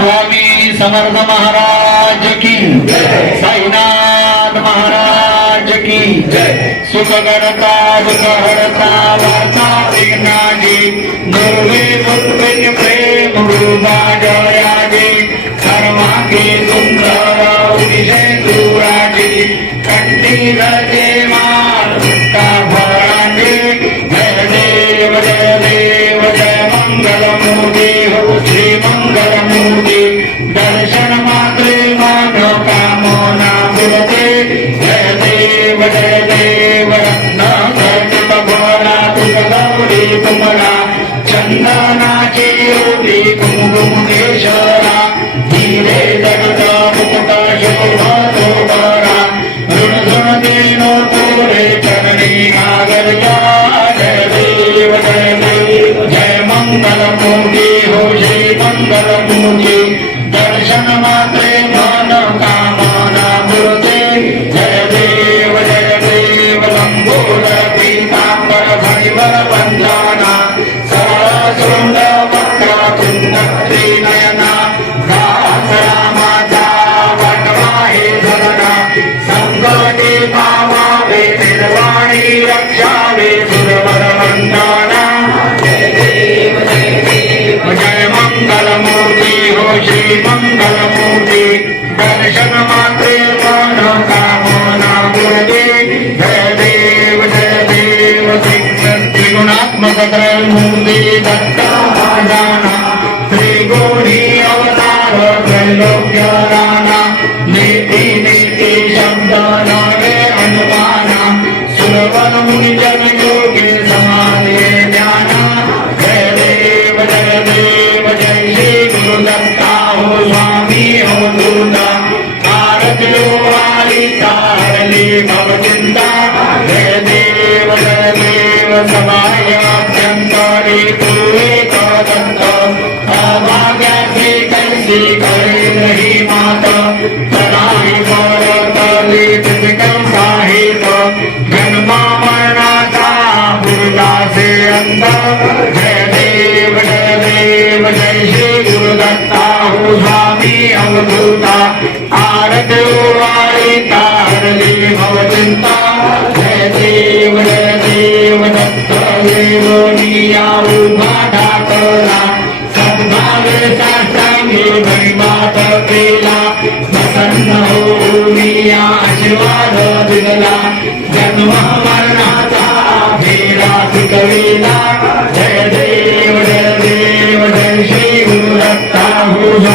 स्वामी समर्थ महाराज की साईनाथ महाराज की सुख करता करता हरता वाचा नागे। दुर्वे प्रेम रूपा जयागे। सर्वांगे सुंदर विजय दुरागे कंटी रजे मार का भरागे। जय देव जय देव। శ్రీమంగళమూర్తి శ్రీమంగళమూర్తి Mama. మంగళమూర్తి దర్శనమాత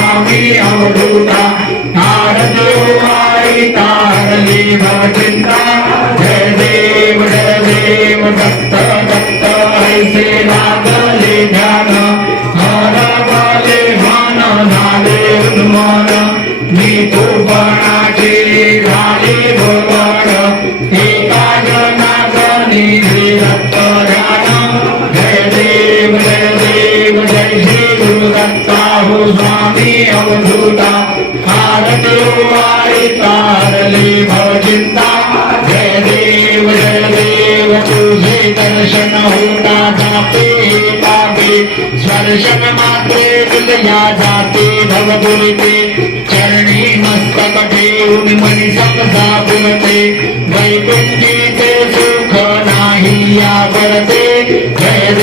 Swami, our Lord. जय देव जय देव तुझे दर्शन होता जाते पापे। स्पर्शन मात्रे विलया जाते भवदुरिते चरणी मस्तकटे उन्मनि ते सुख नाही या परते। जय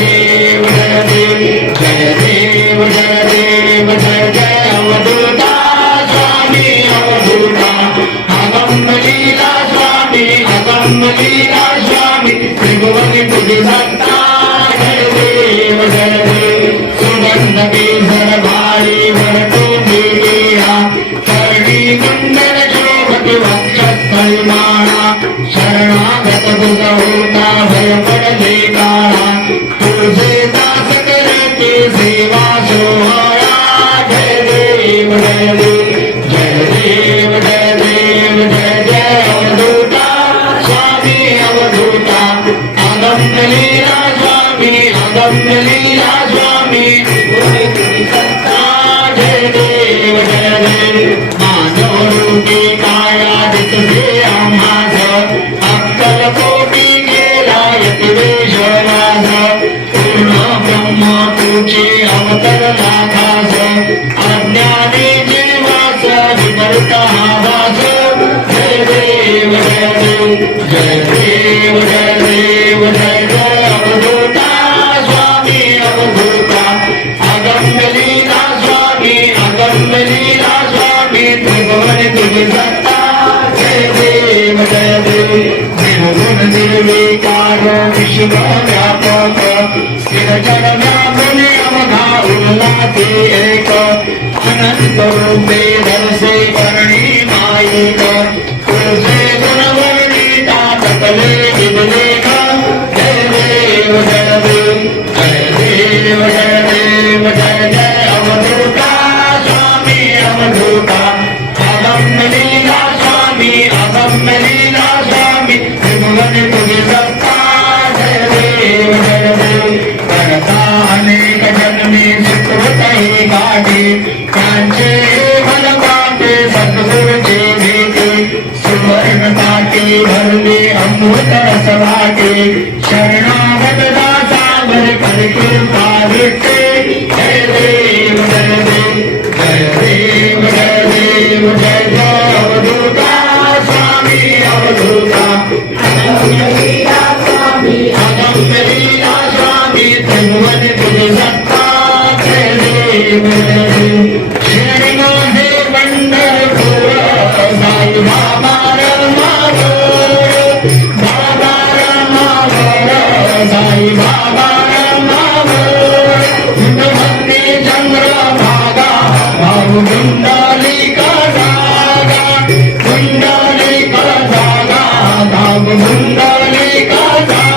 निर्विकार विश्व व्यापक स्थिर जन व्यापुने अवघा उल्लाते एक अनंत रूपे धरसे करणी मायिक तुझे गुणवर्णिता सकले विदले जय देव जय देव जय देव जय देव जय जय गुंडालिका जागा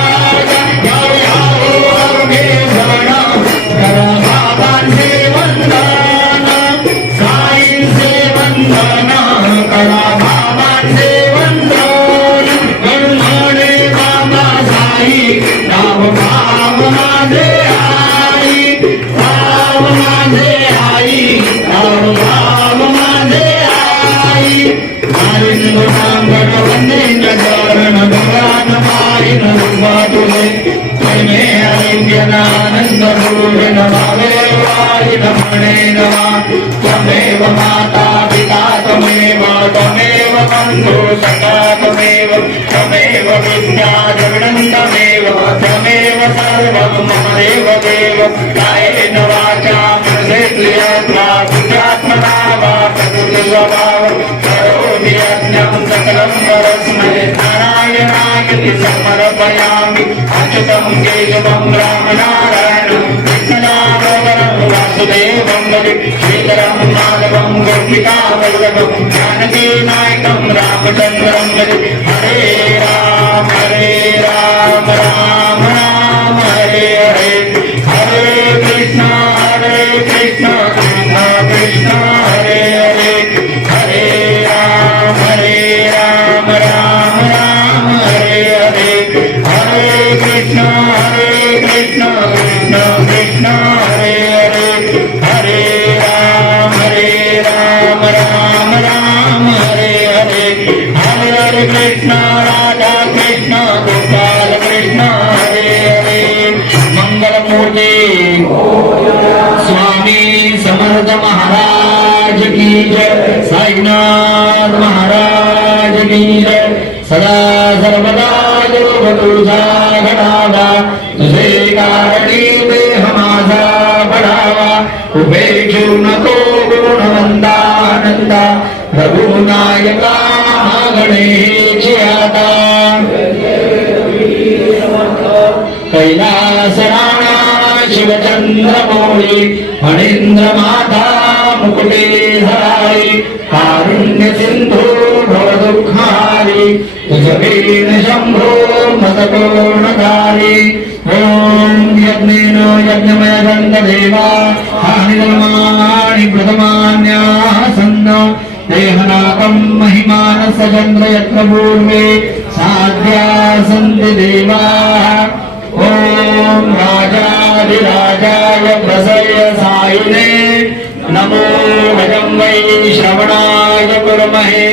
पूर्ण भावे वाई रमणे नमा त्वमेव माता पिता त्वमेव त्वमेव बन्धु सखा त्वमेव त्वमेव विद्या जगदन्तमेव त्वमेव सर्वं मम देव देव कायेन वाचा मनसेन्द्रियत्वा बुद्ध्यात्मना वा प्रकृतिस्वभाव करोमि यज्ञं सकलं परस्मै नारायणाय समर्पयामि अच्युतं केशवं रामनारायणं कृष्णनामवरं దేవంబడి శ్రీకరం మాధవం గోపికా వల్లభం జానకీ నాయకం రామచంద్రం హరే साईनाथ महाराज की जय. सदा सर्वदा जो तुझा घडावा तुझे कारणी देह माझा बढावा. उपेक्षू नको गुणवंतानंदा. रघुनायका गणेश आता. कैलास राणा शिवचंद्रमौळी फणींद्र माता मुकुटे धराई कारुण्य सिंधू भव दुःखारी तुझ शंभो मत कोणकारी ओम यज्ञेन यज्ञमय गंधदेवा हानिर्माणि प्रथमान्यासन्न देहनाकं महिमानसचन्द्र यत्र पूर्वे साध्या सन्ति देवाः ॐ राजाधिराजाय प्रसय सायिने नमो भजं वै श्रवणाय कुर्महे।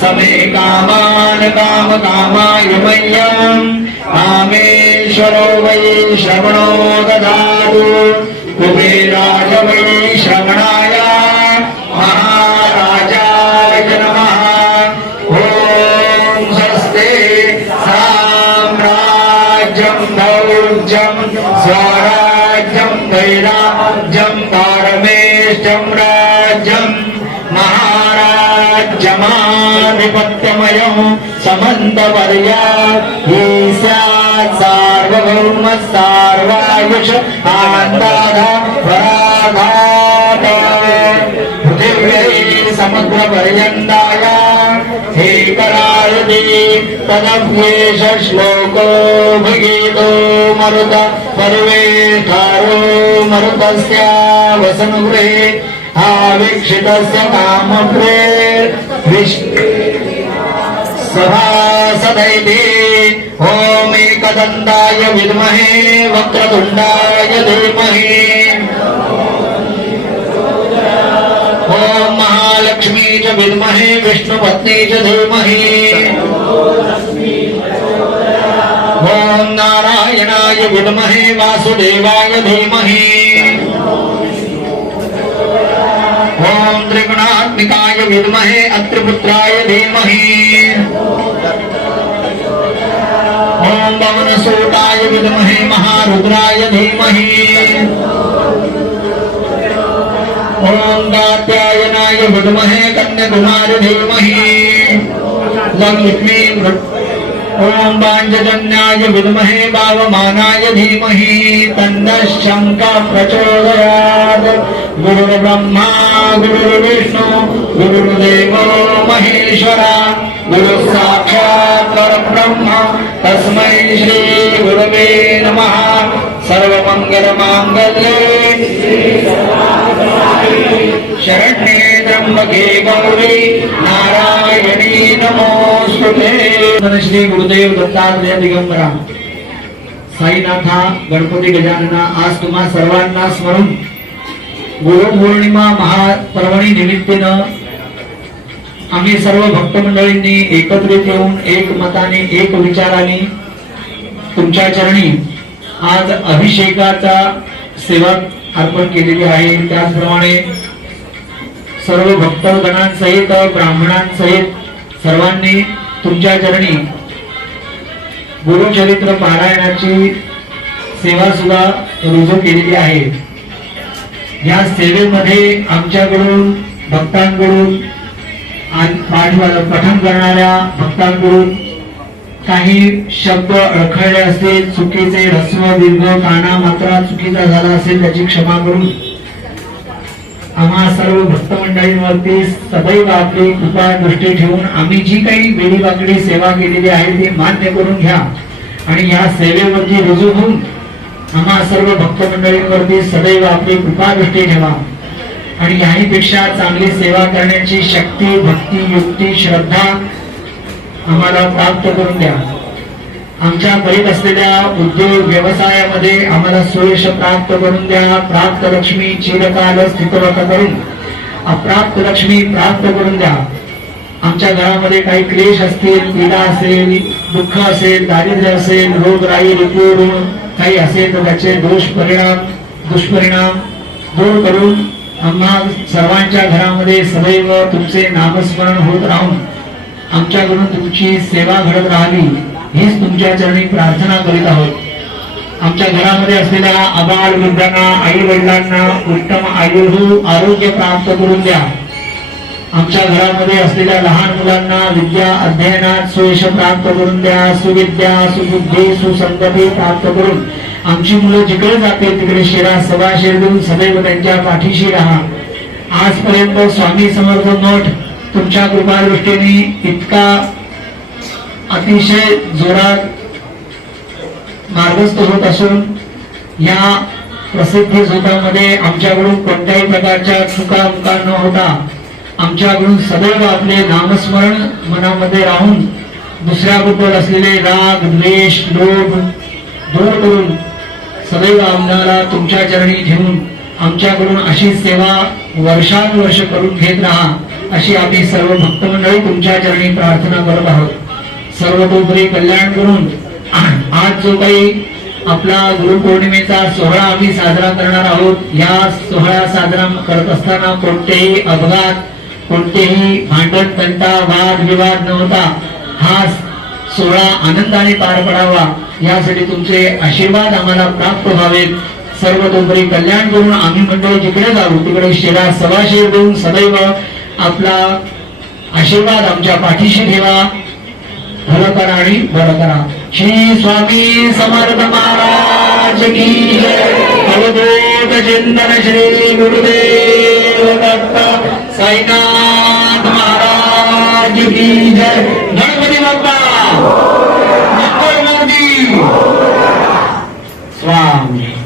समे कामान् कामकामाय मह्यम्। कामेश्वरो वै श्रवणो ददातु कुबेराज वै श्रवणा ఆధిపత్యమయం సమంతవర్యా ఈశా సార్వభౌమ సార్వాయుష ఆంతాధరాఘాత సముద్ర పర్యంతాయ శ్రీకరాయుధి తదభ్యేష శ్లోకో భగీతో మరుత పర్వేఠారో మరుతస్యావసనుగృహే ఆవీక్షితస్య కామప్రే सभासदैति ॐ एकदन्ताय विद्महे वक्रतुण्डाय धीमहे। ॐ महालक्ष्मी च विद्महे विष्णुपत्नी च धीमहे। ॐ नारायणाय विद्महे वासुदेवाय धीमहे। ॐ त्रिगुणात्मिका त्रिगुणात्मिकाय विद्महे अत्रिपुत्राय धीमहि। ॐ पवनसूताय विद्महे महारुद्राय धीमहि। ॐ दात्यायनाय विद्महे कन्यकुमार धीमहि। लक्ष्मी ॐ बाञ्जजन्याय विद्महे भावमानाय धीमहि। तन्नशङ्का प्रचोदयात् गुरुर्ब्रह्मा गुरुर्विष्णु गुरुदेव महेश्वरा गुरुः साक्षात् परब्रह्म तस्मै श्री गुरवे नमः। सर्वमङ्गलमाङ्गल्ये। शरण्ये त्र्यंबके गौरी नारायणी नमोस्तुते श्री गुरुदेव दत्तात्रय दिगंबरा साईनाथा गणपती गजानना आज तुम्हा सर्वांना स्मरून गुरुपौर्णिमा महापर्वणी निमित्तानं आम्ही सर्व भक्त मंडळींनी एकत्रित येऊन एक मताने एक विचाराने तुमच्या चरणी आज अभिषेकाचा सेवा अर्पण केलेली आहे. त्याचप्रमाणे सर्व भक्तगणांसहित ब्राह्मणांसहित सर्वांनी तुमच्या चरणी गुरुचरित्र पारायणाची सेवा सुद्धा रुजू केलेली आहे. या सेवेमध्ये आमच्याकडून भक्तांकडून आणि करणाऱ्या भक्तांकडून काही शब्द अडखळले असतील चुकीचे रस्व दीर्घ काना मात्रा चुकीचा झाला असेल त्याची क्षमा करून आम्हा सर्व भक्त मंडळींवरती सदैव आपली कृपा दृष्टी ठेवून आम्ही जी काही वेळी वाकडी सेवा केलेली आहे ती मान्य करून घ्या. आणि या सेवेवरती रुजू होऊन आम्हा सर्व भक्त मंडळींवरती सदैव आपली कृपा दृष्टी ठेवा. आणि याहीपेक्षा चांगली सेवा करण्याची शक्ती भक्ती युक्ती श्रद्धा आम्हाला प्राप्त करून द्या. आमच्या करीत असलेल्या उद्योग व्यवसायामध्ये आम्हाला सुयश प्राप्त करून द्या. प्राप्त लक्ष्मी चिरकाल स्थितवत करून अप्राप्त लक्ष्मी प्राप्त करून द्या. आमच्या घरामध्ये काही क्लेश असतील पीडा असेल दुःख असेल दारिद्र्य असेल रोगराई ऋतू काही असेल तर त्याचे दोष परिणाम दुष्परिणाम दूर करून आम्हा सर्वांच्या घरामध्ये सदैव तुमचे नामस्मरण होत राहून आमच्याकडून तुमची सेवा घडत राहावी हीच तुमच्या चरणी प्रार्थना करीत आहोत. आमच्या घरामध्ये असलेल्या अबाल वृद्धांना आई वडिलांना उत्तम आयुर्भू आरोग्य प्राप्त करून द्या. आमच्या घरामध्ये असलेल्या लहान मुलांना विद्या अध्ययनात सुयश प्राप्त करून द्या सुविद्या सुबुद्धी सुसंगती प्राप्त करून आमची मुलं जिकडे जाते तिकडे शिरा सभा शेर देऊन सदैव त्यांच्या पाठीशी राहा. आजपर्यंत स्वामी समर्थ मठ तुमच्या कृपा दृष्टीने इतका अतिशय जोरात मार्गस्थ होत असून या प्रसिद्धी झोतामध्ये आमच्याकडून कोणत्याही प्रकारच्या चुका मुका न होता आमच्याकडून सदैव आपले नामस्मरण मनामध्ये राहून दुसऱ्याबद्दल असलेले राग द्वेष लोभ दूर करून सदैव आम्हाला तुमच्या चरणी घेऊन आमच्याकडून अशी सेवा वर्षानुवर्ष करून घेत राहा अशी आम्ही सर्व भक्तमंडळी तुमच्या चरणी प्रार्थना करत आहोत. सर्वतोपरी कल्याण करून आज जो काही आपला गुरुपौर्णिमेचा सोहळा आम्ही साजरा करणार आहोत या सोहळा साजरा करत असताना कोणतेही अपघात कोणतेही भांडण तंटा वाद विवाद न होता हा सोहळा आनंदाने पार पडावा. यासाठी तुमचे आशीर्वाद आम्हाला प्राप्त व्हावेत. सर्व तोपरी कल्याण करून आम्ही मंडळी जिकडे जाऊ तिकडे शिरा सवाशे देऊन सदैव आपला आशीर्वाद आमच्या पाठीशी ठेवा. भलं करा आणि बरं करा. श्री स्वामी समर्थ महाराज की अवधूत चिंतन श्री गुरुदेव दत्त साईनाथ महाराज की जय. गणपती बाप्पा! Swami.